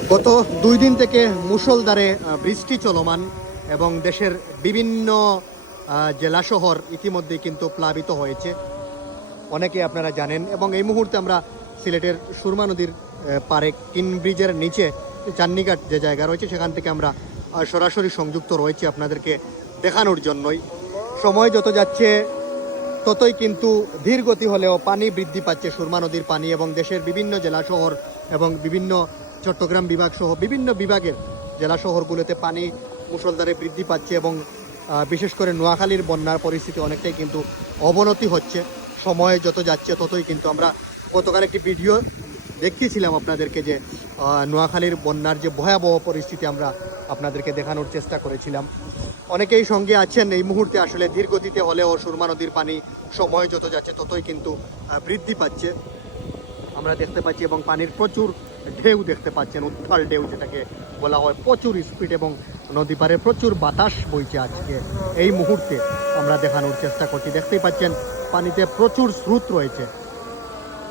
গত দুই দিন থেকে মুষলধারে বৃষ্টি চলমান এবং দেশের বিভিন্ন জেলা শহর ইতিমধ্যেই কিন্তু প্লাবিত হয়েছে। অনেকে আপনারা জানেন এবং এই মুহূর্তে আমরা সিলেটের সুরমা নদীর পারে কিন ব্রিজের নিচে চান্নিঘাট যে জায়গা রয়েছে, সেখান থেকে আমরা সরাসরি সংযুক্ত রয়েছি আপনাদেরকে দেখানোর জন্যই। সময় যত যাচ্ছে, ততই কিন্তু ধীর গতি হলেও পানি বৃদ্ধি পাচ্ছে সুরমা নদীর পানি এবং দেশের বিভিন্ন জেলা শহর এবং বিভিন্ন চট্টগ্রাম বিভাগ সহ বিভিন্ন বিভাগের জেলা শহরগুলোতে পানি মুসলধারে বৃদ্ধি পাচ্ছে এবং বিশেষ করে নোয়াখালীর বন্যার পরিস্থিতি অনেকটাই কিন্তু অবনতি হচ্ছে। সময় যত যাচ্ছে ততই কিন্তু আমরা গতকাল একটি ভিডিও দেখিয়েছিলাম আপনাদেরকে যে নোয়াখালীর বন্যার যে ভয়াবহ পরিস্থিতি আমরা আপনাদেরকে দেখানোর চেষ্টা করেছিলাম। অনেকেই সঙ্গে আছেন, এই মুহূর্তে আসলে ধীর গতিতে হলেও সুরমা নদীর পানি সময় যত যাচ্ছে ততই কিন্তু বৃদ্ধি পাচ্ছে। আমরা দেখতে পাচ্ছি এবং পানির প্রচুর ঢেউ দেখতে পাচ্ছেন উত্থাল ঢেউ যেটাকে বলা হয়, প্রচুর স্পিড এবং নদী পারে প্রচুর বাতাস বইছে আজকে। এই মুহূর্তে আমরা দেখানোর চেষ্টা করছি। দেখতেই পাচ্ছেন, পানিতে প্রচুর স্রোত রয়েছে।